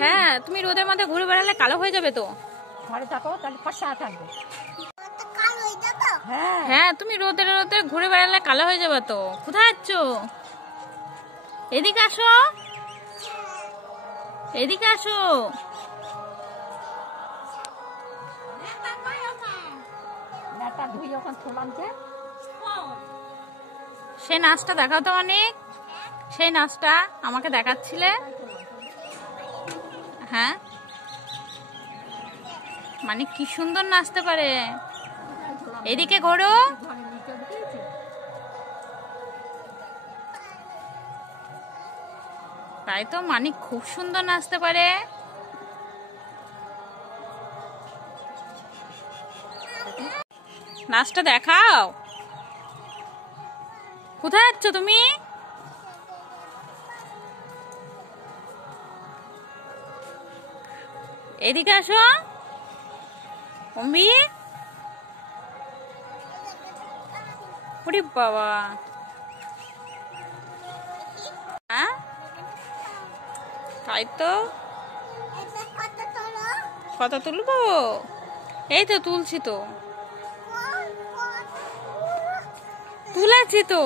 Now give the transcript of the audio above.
হ্যাঁ, তুমি রোদের মধ্যে ঘুরে বেড়ালে কালো হয়ে যাবে তো। ঘরে থাকো তাহলে ফর্সা থাকবে। হ্যাঁ, তুমি রোদে রোদে ঘুরে বেড়ালে কালো হয়ে যাবে তো। কোথায় যাচ্ছ? এদিকে আসো, এদিকে আসো। সেই নাচটা দেখাও তো অনেক, সেই নাচটা আমাকে দেখাচ্ছিলে। হ্যাঁ, মানে কি সুন্দর নাচতে পারে। এদিকে ঘোরো। তাই তো, মানিক খুব সুন্দর নাচতে পারে। নাচটা দেখাও। কোথায় যাচ্ছ তুমি? এদিকে আসো অম্বি। ওরে বাবা, হ্যাঁ তাই তো। কত তুলবো? এই তো তুলছি তো, তুলেছি তো।